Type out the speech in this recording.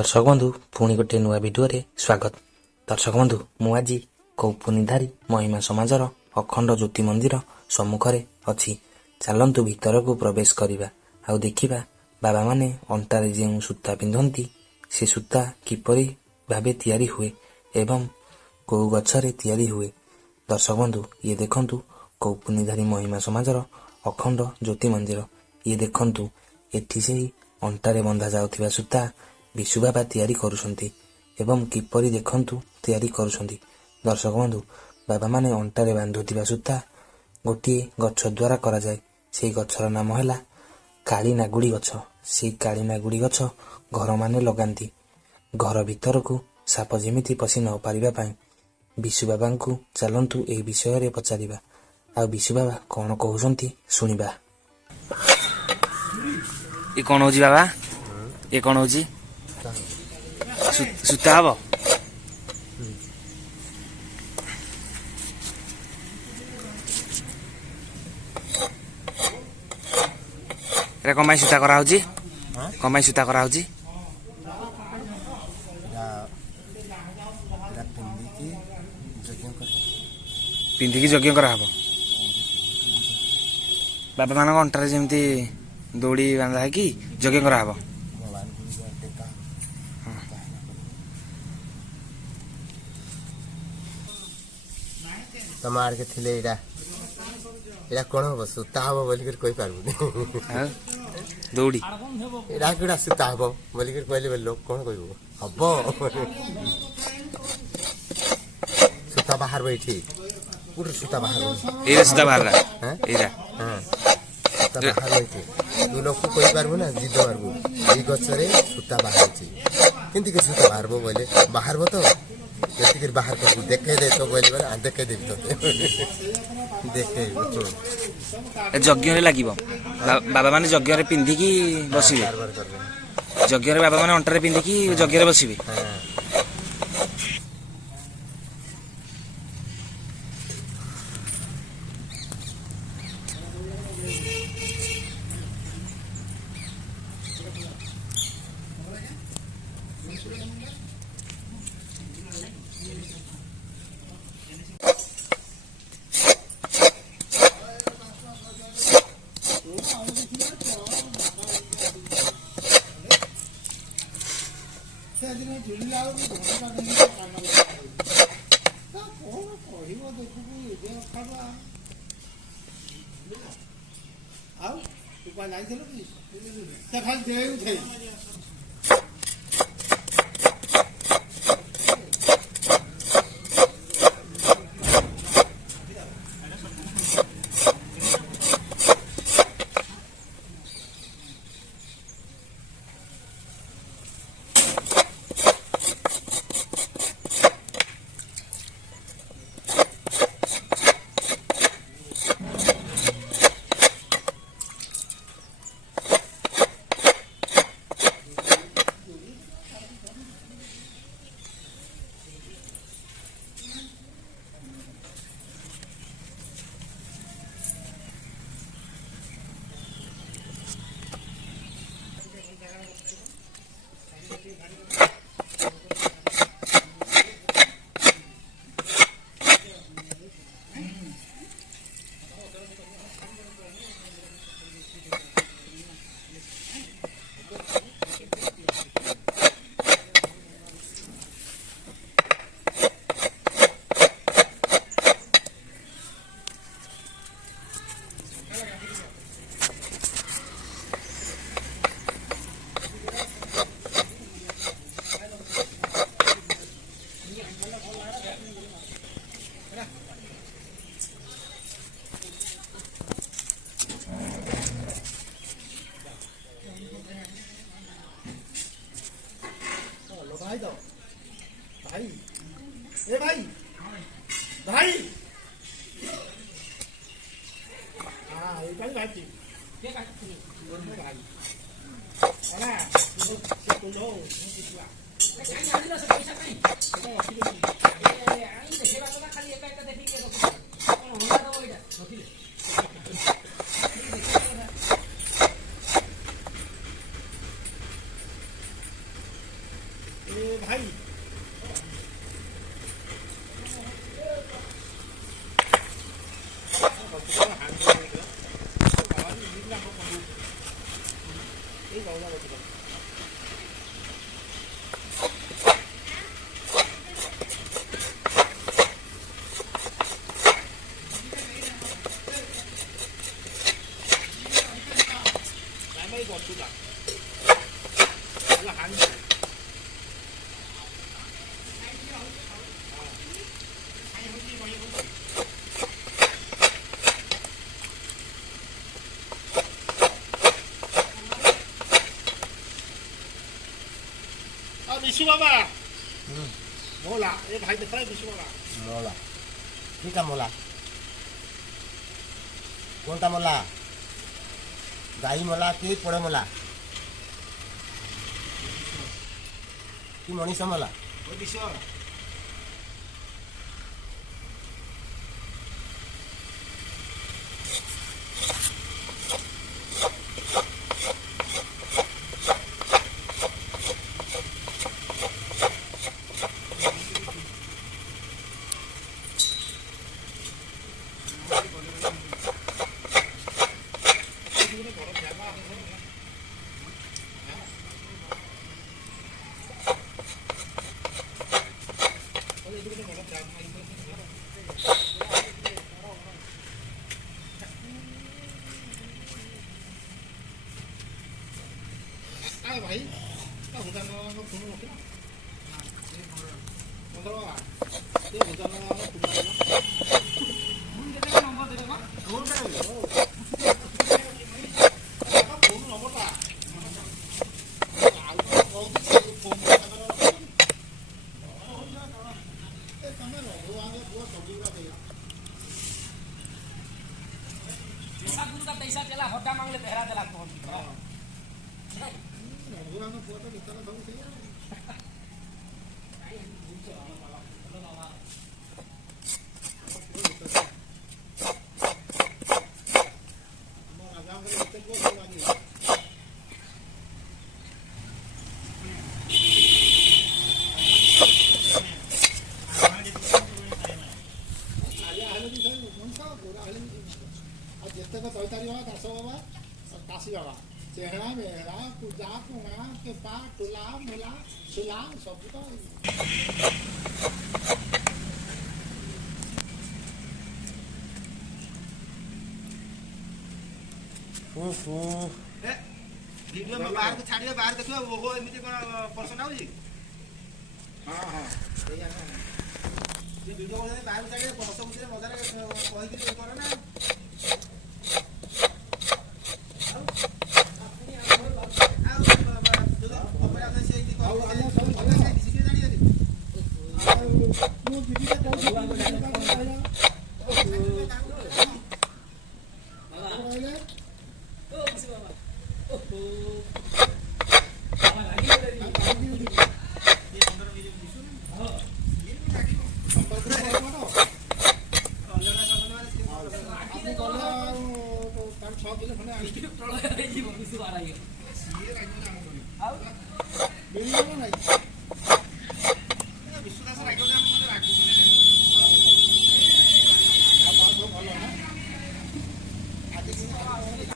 दर्शक बंधु पुणी गोटे नुआ भिडियो स्वागत। दर्शक बंधु मु आज कौपुनीधारी महिमा समाजर अखंड ज्योति मंदिर सम्मुखरे अच्छी। चलतु भितर को प्रवेश करवा आउ देखा बाबा माने अंटारे जो सूता पिंधती से सूता किपरि भावे तैयारी हुए एवं कौ गछरे तैयारी हुए। दर्शक बंधु ये देखंतु कौपुनीधारी महिमा समाजर अखंड ज्योति मंदिर। ये देखंतु एठी से अंटारे बंधा जाउथिबा सूता विशु बाबा तैयारी करुछंती एवं किपरि देखंतु तैयारी करुछंती। दर्शक बंधु बाबा माने अंटारे बांधुथिबा सूता गोटे गछ द्वारा करा जाए। से गछर नाम हैला काली नागुड़ी गछ। से काली नागुड़ी गछ घर माने लगांती घर भीतर को साप जेमिति पशि न पारिबा पई। विशु बाबा को चलंतु ए विषय रे पचारिबा आ विशु बाबा कोन कहउछंती सुनिबा। ए कोन होजी बाबा? ए कोन होजी? सूता हब एरा कमाई सूता करा होजी? कमाई सूता करा होजी? पिंधिकी यज्ञ करा हब। बाबा मान अंटारे जेमती दौड़ी बांधा है कि यज्ञ करा हब। तमार के थिले एडा एडा कोन हो सूता हबो बोली कर कोई पारबुनी। दौड़ी एडा केडा सूता हबो बोली कर कहले लोग कोन कहबो हबो। सूता बाहर बैठी पूरा सूता बाहर एरा सूता बाहर रा हैं एरा हां सूता बाहर बैठी तू लोग को कोई पारबो ना जिद पारबो ई गछरे सूता बाहर छी किंति के सूता बाहर बोले बाहर बो तो जति बाहर कर देखे दे तो बोले आ देखे दे तो देखे यज्ञ रे लागिबो। बाबा माने यज्ञ रे पिंधिकी बसिबे। यज्ञ रे बाबा माने अंटारे पिंधिकी यज्ञ रे बसिबे। भाई ए भाई भाई हाँ ये भाई भाई क्या करते हैं भाई अरे तो लो कहीं आदि ना सब पैसा कहीं आई देखा तो खाली एक एक देखी के कौन होगा तो वो इधर विशु बाबा मोला ये भाई दिख रहा है विशु बाबा मोला किटा मोला कोणता मोला गाई मोला कि पड़े मोला कि मनीष मोला भाई भूटान फोन रखिला ये भूटान पैसा चला होटा मांगले पहरा देला कौन ଯେତେକ ଚୈତାରି ବାବା ଦାସ ବାବା କାଶୀ ବାବା ଚେହେରା ମେହେରା ପୂଜା ପୁଣା କେପା ଟୋଲା ମୋଲା ସୁଲା ସବୁ ତ ଭିଡ଼ିଓ ବାହାରକୁ ଛାଡ଼ିବେ ବାହାର ଦେଖିବ ଓହୋ ଏମିତି କ'ଣ ପସନ୍ଦ ହେଉଛି ହଁ ହଁ ସେଇଆ ସେ ଭିଡ଼ିଓ ବାହାରକୁ ଛାଡ଼ିବେ ହସ ଖୁସିରେ ମଜାରେ କହିକିରି କର ନା ବିଶ୍ୱଦାସ ରାଗିଲେ ଆମ ମାନେ ରାଗୁ ମାନେ